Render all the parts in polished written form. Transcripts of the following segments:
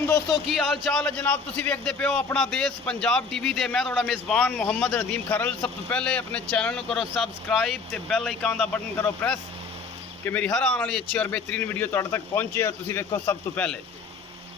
वालेकुम दोस्तों की हाल चाल है जनाब। तुसी वेखदे पे हो अपना देश पंजाब टीवी ते मैं थोड़ा मेज़बान मोहम्मद नदीम खरल। सब तो पहले अपने चैनल को करो सब्सक्राइब ते बेल आइकन का बटन करो प्रेस कि मेरी हर आने वाली अच्छी और बेहतरीन वीडियो तुहाडे तक पहुँचे और तुसी वेखो सब तो पहले।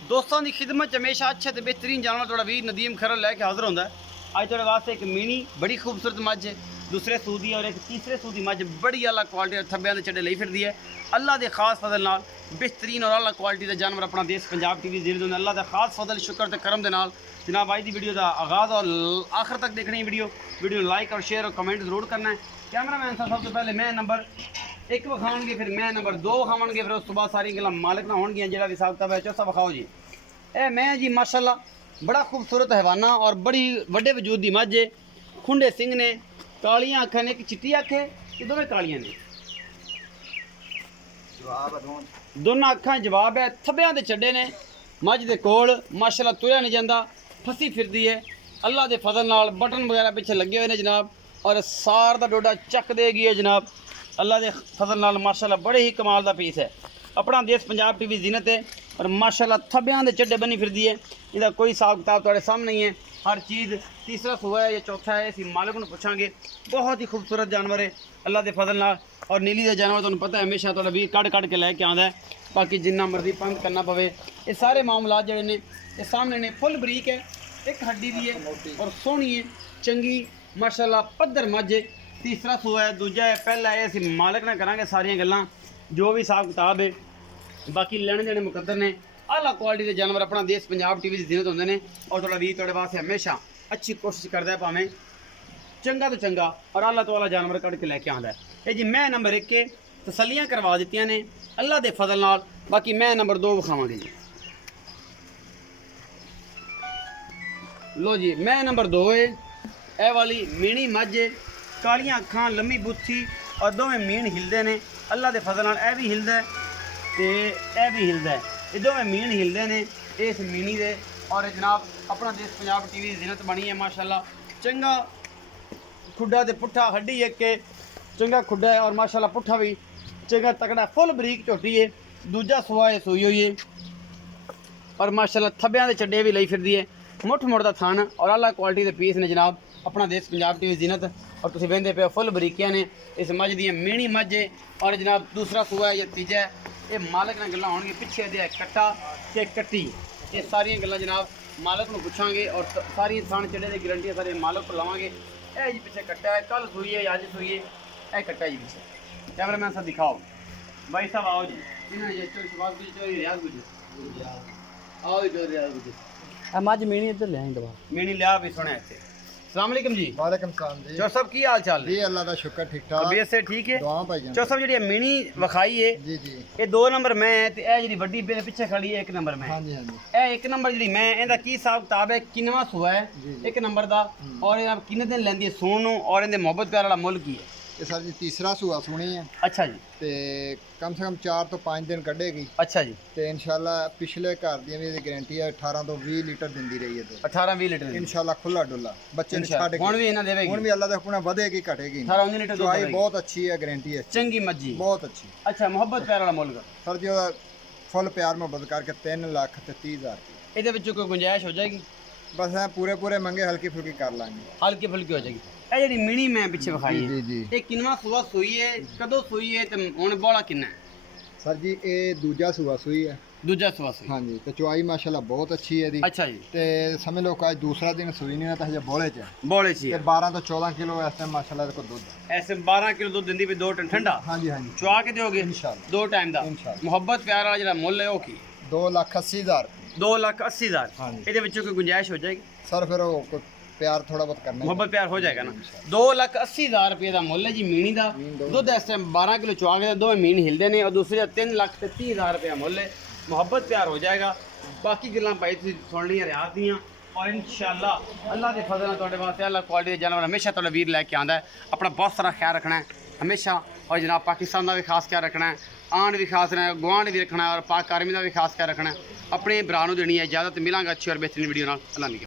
दोस्तों की खिदमत हमेशा अच्छे तो बेहतरीन जानवर थोड़ा वीर नदीम खरल लैके हाजिर होंदा है। अज थोड़े वास्ते एक मीनी बड़ी खूबसूरत मझ है, दूसरे सूदी और एक तीसरे सूदी मझ बड़ी आला क्वालिटी थब्बियां दे चड्डे लई फिरदी है। अल्लाह के खास फजल नाल बेहतरीन और आला क्वालिटी के जानवर अपना देश पंजाब टीवी जीरद होंगे। अल्लाह का खास फजल शुक्र ते करम दे नाल जनाब अज की वीडियो का आगाज़ और आखिर तक देखनी है। वीडियो लाइक और शेयर और कमेंट जरूर करना है। कैमरा मैन साहब सब तो पहले मैं नंबर 1 विखाणगे, फिर मैं नंबर 2 विखावणगे, फिर उस तो बाद सारी गल्लां मालिक ना होणगियां। जिहड़ा भी हिसाब किताब है चौथा विखाओ जी। ए मैं जी माशाअल्लाह बड़ा खूबसूरत हैवाना और बड़ी वड्डे वजूद की मझ है। खुंडे सिंह ने, कालियां अखां ने, एक चिट्टी अख है, ये दोवें कालियां ने, दोनों अखां जवाब है। थब्बियां दे चड्डे ने मझ दे कोल माशाअल्लाह तुरिया नहीं जाता, फसी फिरदी है। अल्लाह के फजल नाल बटन वगैरह पिछे लगे हुए हैं जनाब और सार का डोडा चक देगी है जनाब। अल्लाह के फजल नाल माशाअल्लाह बड़े ही कमाल का पीस है। अपना देश पंजाब टीवी जीनत है और माशाअल्लाह थब्बियां दे चड्डे बनी फिरदी है। इसका कोई हिसाब किताब तुहाडे सामने ही है। हर चीज़ तीसरा सुबह है या चौथा है, इसी मालिक को पूछांगे। बहुत ही खूबसूरत जानवर है अल्लाह के फजल नाल। और नीली का जानवर तुहानूं पता है हमेशा तुहाडा वीर कट के लैके आंदा है। बाकी जिन्ना मर्जी पंत करना पवे, ये सारे मामलात जिहड़े ने ये सामने ने। फुल बरीक है, एक हड्डी भी है और सोहनी है, चंगी माशाअल्लाह पद्धर मझ है। तीसरा सुबह है, दूजा है, पहला है। इसी मालिक ने करांगे सारियां गल्लां जो भी हिसाब किताब है। बाकी लेने देने मुकद्दर ने। आला क्वालिटी के जानवर अपना देश पंजाब टीवी की जीनत होंगे ने और थोड़ा वीर थोड़े वास्ते हमेशा अच्छी कोशिश करता है, भावें चंगा तो चंगा और आला तो आला जानवर कट के लैके आंदा है। ये जी मैं नंबर 1 के तसलियां करवा दित्तियां ने अल्लाह के फजल नाल। बाकी मैं नंबर 2 विखावांगे जी। लो जी मैं नंबर 2 है। ए वाली मीणी मझ है, कालियां अखां, लम्मी बुत्थी और दोवें मीण हिलदे ने। अल्लाह के फजल नाल ए भी हिलदा है ते ए भी हिलदा है, ये दोवें मीण हिलदे ने इस मीणी दे। और जनाब अपना देश पंजाब टीवी की जीनत बनी है माशाअल्लाह। चंगा खुड्डा ते पुट्ठा, हड्डी एक के चंगा खुड्डा है और माशाअल्लाह पुट्ठा भी चंगा तकड़ा, फुल बरीक झोटी है। दूजा सुआ है सूई हुई है और माशाअल्लाह थब्बियां दे चड्डे भी लई फिरदी है। मुठ मुड़ दा थान और आला क्वालिटी के पीस ने जनाब अपना देश पंजाब टीवी जीनत। और तुसीं वेंदे पे फुल बरीकियां ने इस मझ दियां मीणी मझ है। और जनाब दूसरा सुआ है या तीजा है, ये मालिक ने गल्लां होणगी। पिछे दे कट्टा ते कट्टी, ये सारियां गल्लां जनाब मालिक को पूछांगे और सारी थान चढ़े की गारंटी सारे मालिक को लवांगे। ए जी पिछे कट्टा है, कल सुई है या अज सुई है, ए कट्टा जी पिछे। कैमरा मैन साहब दिखाओ, भाई साहब आओ जी। आओ जी मझ मीणी इधर ले आई दबा मीणी लिया भी सुने इत्थे। अस्सलाम वालेकुम जी। वालेकुम सलाम जी। चौर साहब की हाल चाल जी अल्लाह का शुक्र, ठीक ठाक। तबीयत से ठीक है? दुआ भाई जान। चौर साहब जी मीणी वखाई है जी जी, ये 2 नंबर मैं ते ए जी बड़ी पिछे खड़ी है 1 नंबर मैं। हाँ जी हाँ जी। ए 1 नंबर जी मैं इहदा की हिसाब किताब है, किनवा सुआ है जी, 1 नंबर दा और ये किन्ने दिन लैंदी है सून नूं और इहदे मोहब्बत प्यार वाला मुल की है? ये सर जी तीसरा सूआ सुनी है अच्छा जी। ते कम से कम 4 तो 5 दिन कढ़ेगी अच्छा जी। ते इंशाल्लाह पिछले घर दी भी गारंटी है 18 तो 20 लीटर दिंदी रही है। 18-20 लीटर इंशाल्लाह खुला डुला बच्चे ने छाड़ के हुण भी इना देवेगी? हुण भी अल्लाह दे हुक्म नाल बढ़ेगी घटेगी। 18-19 लीटर दूध चवाई देवेगी। बहुत अच्छी है, गारंटी है चंगी मज्जी बहुत अच्छी। अच्छा मोहब्बत प्यार वाला मुल सर जी ओदा फुल प्यार मोहब्बत करके 3,30,000 रुपये। ਇਹਦੇ ਵਿੱਚੋਂ ਕੋਈ ਗੁੰਜਾਇਸ਼ ਹੋ ਜਾਏਗੀ? बस है पूरे मंगे हल्की फुल्की कर लाएंगे। हल्की फुल्की हो जाएगी। ਇਹ ਜਿਹੜੀ ਮਿਣੀ ਮੈਂ ਪਿੱਛੇ ਵਿਖਾਈ जी ਹੈ जी, ਇਹ ਕਿੰਨਵਾ ਸੂਆ ਸੂਈ ਹੈ, ਕਦੋਂ ਸੂਈ ਹੈ ਤੇ ਹੁਣ ਬੋਲਾ ਕਿੰਨਾ ਹੈ? सर जी ये दूजा सूआ सुई है। ਦੂਜਾ ਸੂਆ ਸੂਈ। हाँ जी, तो चुआई माशाल्लाह बहुत अच्छी है दी। ਅੱਛਾ ਜੀ। ते समझ लो कि आज दूसरा दिन सुई नहीं था, हजे बोले च ਬੋਲੇ ਸੀ ते 12 तो 14 किलो इस टाइम माशाल्लाह को दूध। ਐਸੇ 12 ਕਿਲੋ ਦੁੱਧ ਦਿੰਦੀ ਵੀ 2 ਟਨ ਠੰਡਾ हाँ जी हाँ जी ਚੁਆ ਕੇ ਦਿਓਗੇ इंशाल्लाह 2 ਟਾਈਮ ਦਾ। इंशाल्लाह। ਮੁਹੱਬਤ ਪਿਆਰ ਵਾਲਾ ਜਿਹੜਾ ਮੁੱਲ ਹੈ ਉਹ ਕੀ? 2,80,000। 2,80,000। हाँ जी ਇਹਦੇ ਵਿੱਚੋਂ ਕੋਈ ਗੁੰਜਾਇਸ਼ ਹੋ ਜਾਏਗੀ? सर फिर वो कोई प्यार थोड़ा बहुत करना ਮੁਹੱਬਤ ਪਿਆਰ ਹੋ ਜਾਏਗਾ ਨਾ। 2,80,000 ਰੁਪਏ ਦਾ ਮੁੱਲ ਹੈ ਜੀ ਮੀਣੀ ਦਾ। ਦੁੱਧ ਇਸ ਟਾਈਮ 12 ਕਿਲੋ ਚੁਆ ਕੇ ਦੋਵੇਂ ਮੀਣ ਹਿਲਦੇ ਨੇ और दूसरे 3,30,000 ਰੁਪਏ ਮੁੱਲ ਹੈ। ਮੁਹੱਬਤ ਪਿਆਰ ਹੋ ਜਾਏਗਾ। ਬਾਕੀ ਗੱਲਾਂ ਭਾਈ ਤੁਸੀਂ ਸੁਣ ਲਈਆਂ ਰਿਆਤ ਦੀਆਂ और इंशाअल्लाह अल्लाह के फजल तुहाडे वास्ते अल्लाह क्वालिटी के जानवर हमेशा तुहाडा वीर लैके आंदा है। अपना बहुत सारा ख्याल रखना है हमेशा और जनाब पाकिस्तान का भी खास ख्याल रखना है, आंड भी खास रखना है, गुआंढ भी रखना है और पाक आर्मी का भी खास ख्याल रखना है। अपने भरा नूं देनी है इजाजत। मिलांगा अच्छी और बेहतरीन वीडियो नाल। अल्लाह